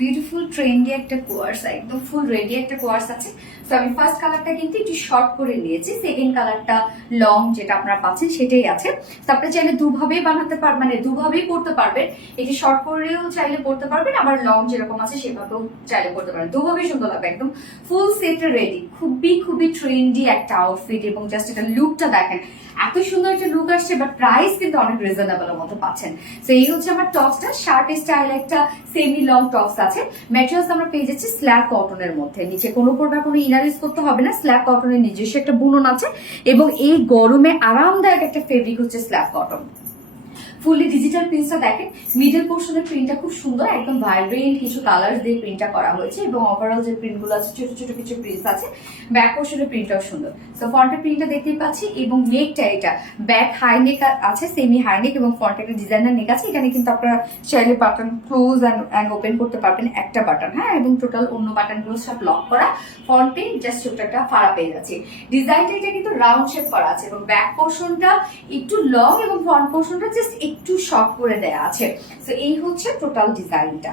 Beautiful trendy একটা quartz, একদম full ready একটা কোয়ার্স আছে। তো আমি ফার্স্ট কালারটা কিন্তু একটু শর্ট করে নিয়েছি, সেকেন্ড কালারটা লং যেটা আপনারা পাচ্ছেন সেটাই আছে। তো আপনি চাইলে দুভাবেই বানাতে পারবেন, মানে দুভাবেই করতে পারবেন। এটি শর্ট করেও চাইলে পড়তে পারবেন, আবার লং যেরকম আছে সেভাবেও চাইলে পড়তে পারবেন। দুভাবেই সুন্দর লাগবে, একদম ফুল সেট রেডি। খুবই খুবই ট্রেন্ডি একটা আউটফিট এবং জাস্ট এটা লুকটা দেখেন, এত সুন্দর একটা লুক আসছে, বাট প্রাইস কিন্তু অনেক রিজনেবল এর মধ্যে পাচ্ছেন। তো এই হচ্ছে আমার টপসটা, শার্ট স্টাইল একটা সেমি লং টপস আছে। ম্যাটেরিয়ালস আমরা পেয়ে যাচ্ছি স্ল্যাব কটনের মধ্যে, নিচে কোনো প্রকার কোনো ইনার ইউজ করতে হবে না। স্ল্যাব কটনের নিজস্ব একটা বুনন আছে এবং এই গরমে আরামদায়ক একটা ফেব্রিক হচ্ছে স্ল্যাব কটন। ফুললি ডিজিটাল প্রিন্টটা দেখেন, মিডল পোর্শনের প্রিন্টটা খুব সুন্দর, একদম ভাইব্রেন্ট কিছু কালার দিয়ে প্রিন্টটা করা হয়েছে এবং ওভারঅল যে প্রিন্টগুলো আছে ছোট ছোট কিছু প্রিন্টস আছে। ব্যাক পোর্শনের প্রিন্টটাও সুন্দর। সো ফ্রন্টের প্রিন্টটা দেখতেই পাচ্ছি এবং নেকটা এটা ব্যাক হাই নেক আছে, সেমি হাই নেক এবং ফ্রন্টে একটা ডিজাইনার নেক আছে। এখানে কিন্তু আপনারা চাইলে বাটন ক্লোজ অ্যান্ড ওপেন করতে পারবেন, একটা বাটন, হ্যাঁ, এবং টোটাল অন্য বাটনগুলো সব লক করা। ফ্রন্টে জাস্ট ছোট একটা ফাড়া পেয়ে যাচ্ছে। ডিজাইনটা এটা কিন্তু রাউন্ড শেপ করা আছে এবং ব্যাক পোর্শনটা একটু লং এবং ফ্রন্ট পোর্শনটা জাস্ট একটু শর্ট করে দেয়া আছে। তো এই হচ্ছে টোটাল ডিজাইনটা।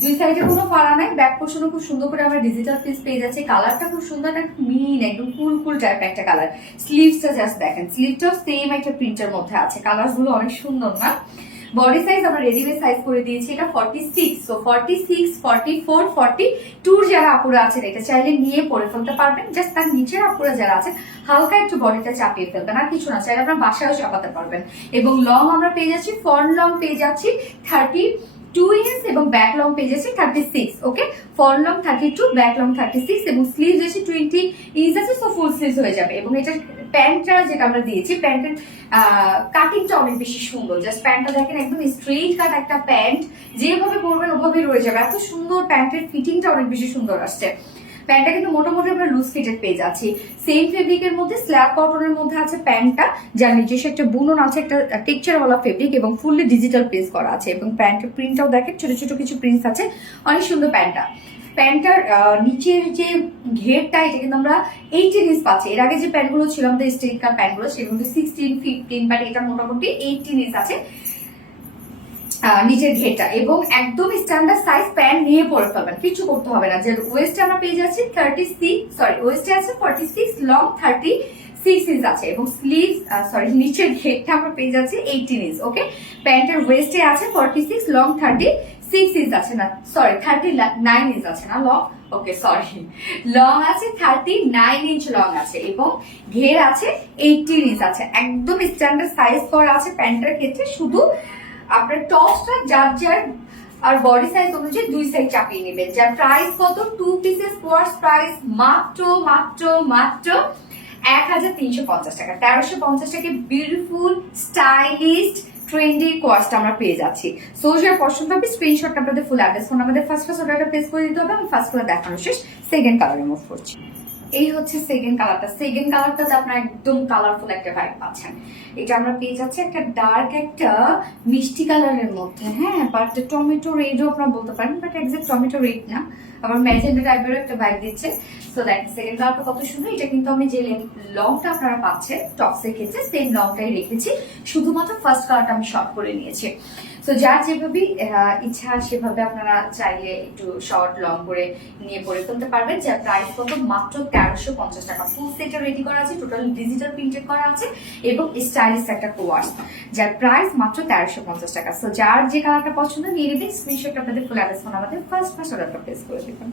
দুই সাইডে কোনো ফাড়া নাই, ব্যাক পোর্শনও খুব সুন্দর করে আমরা ডিজিটাল পিস পেয়ে যাচ্ছে। কালারটা খুব সুন্দর, একটা মিন একদম কুল কুল টাইপের একটা কালার। স্লিভসটা জাস্ট দেখেন, স্লিভটাও সেম একটা প্রিন্টের মধ্যে আছে। কালারগুলো অনেক সুন্দর না? বডি সাইজ আমরা রেডিমেড সাইজ করে দিয়েছি, এটা 46। সো 46, 44, 42 যারা আপুরা আছেন এটা চাইলে নিয়ে পরে ফেলতে পারবেন। জাস্ট তার নিচের আপুরা যারা আছেন হালকা একটু বডিটা চাপিয়ে ফেলবেন, আর কিছু না, চাইলে আপনার বাসায়ও চাপাতে পারবেন। এবং লং আমরা পেয়ে যাচ্ছি, ফ্রন্ট লং পেয়ে যাচ্ছি 32 ইঞ্চ এবং ব্যাক লং পেয়ে যাচ্ছি 36। ওকে, ফ্রন্ট লং 32, ব্যাক লং 36 এবং স্লিভ আছে 20 ইঞ্চ আছে। সো ফুল স্লিভ হয়ে যাবে। এবং এটার প্যান্টটা যেটা আমরা দিয়েছি, প্যান্টের কাটিংটা অনেক বেশি সুন্দর। জাস্ট প্যান্টটা দেখেন, একদম স্ট্রেইট কাট একটা প্যান্ট, যেভাবে পরবেন ওভাবেই রয়ে যাবে, এত সুন্দর। প্যান্টের ফিটিংটা অনেক বেশি সুন্দর আসছে। প্যান্টটা কিন্তু মোটামুটি আমরা লুজ ফিটেড পেয়ে যাচ্ছি। সেম ফেব্রিকের মধ্যে স্ল্যাব কটনের মধ্যে আছে প্যান্টটা, যার নিজস্ব একটা বুনন আছে, একটা টেক্সচার ওয়ালা ফেব্রিক এবং ফুললি ডিজিটাল প্রিন্ট করা আছে। এবং প্যান্টের প্রিন্টটাও দেখেন, ছোট ছোট কিছু প্রিন্টস আছে, অনেক সুন্দর প্যান্টটা। প্যান্টটার নিচের যে ঘেরটা এটা কিন্তু আমরা 18 ইঞ্চ পাচ্ছি। এর আগে যে প্যান্টগুলো ছিল আমাদের স্ট্রেট কাট প্যান্টগুলো সেগুলো 16, 15, বাট এটা মোটামুটি 18 ইঞ্চ আছে নিচের ঘেরটা। এবং একদম স্ট্যান্ডার্ড সাইজ প্যান্ট নিয়ে পরে ফেলবেন, কিছু করতে হবে না। যে ওয়েস্টে আমরা পেয়ে যাচ্ছি 36, সরি ওয়েস্টে আছে 46, লং 36 ইঞ্চ আছে এবং স্লিভ নিচের ঘেরটা আমরা পেয়ে যাচ্ছি 18 ইঞ্চ। ওকে, প্যান্টের ওয়েস্টে আছে 46, লং 36 ইঞ্চ আছে, না সরি 39 ইঞ্চ আছে না লং, ওকে সরি, লং আছে 39 ইঞ্চ লং আছে এবং ঘের আছে 18 ইঞ্চ আছে। একদম স্ট্যান্ডার্ড সাইজ করা আছে প্যান্টের ক্ষেত্রে। শুধু আপনার টপসটা যার আর বডি সাইজ অনুযায়ী দুই সাইড চাপিয়ে নেবেন। যার প্রাইস কত, 2 পিসেস কোয়ার্স প্রাইস মাত্র মাত্র মাত্র 1350 টাকা। 1350 টাকা বিউটিফুল স্টাইলিস্ট ট্রেন্ডি কোয়ার্সটা আমরা পেয়ে যাচ্ছি। সো যার পছন্দ হবে স্ক্রিনশট আপনাদের ফুল অ্যাড্রেস ফোন আমাদের ফার্স্ট অর্ডারটা প্লেস করে দিতে হবে। আমি ফার্স্ট করে দেখানো শেষ, সেকেন্ড কালার মুভ করছি। এই হচ্ছে সেকেন্ড কালারটা। সেকেন্ড কালারটাতে আপনারা একদম কালারফুল একটা ভাইব পাচ্ছেন। এটা আমরা পেয়ে যাচ্ছি একটা ডার্ক একটা মিষ্টি কালারের মধ্যে, হ্যাঁ, বাট টমেটো রেডও আপনারা বলতে পারেন, বাট এক্সাক্ট টমেটো রেড না, আবার ম্যাজেন্টা টাইপের একটা ভাইব দিচ্ছে। সো দেখেন সেকেন্ড কালারটা কত সুন্দর। এটা কিন্তু আমি যে লংটা আপনারা পাচ্ছেন টপসের ক্ষেত্রে সেম লংটাই রেখেছি, শুধুমাত্র ফার্স্ট কালারটা আমি শর্ট করে নিয়েছি। তো যার যেভাবে ইচ্ছা সেভাবে আপনারা চাইলে একটু শর্ট লং করে নিয়ে পরে ফেলতে পারবেন। যার প্রাইস কত, মাত্র 1350 টাকা। ফুল সেটে রেডি করা আছে, টোটাল ডিজিটাল প্রিন্টেড করা আছে এবং স্টাইলিশ একটা কোয়ার্স, যার প্রাইস মাত্র 1350 টাকা। সো যার যে কালারটা পছন্দ নিয়ে নেবেন, স্ক্রিনশট আপনাদের ফুল অ্যাড্রেস ফোন আমাদের ফার্স্ট অর্ডারটা প্লেস করে দেবেন।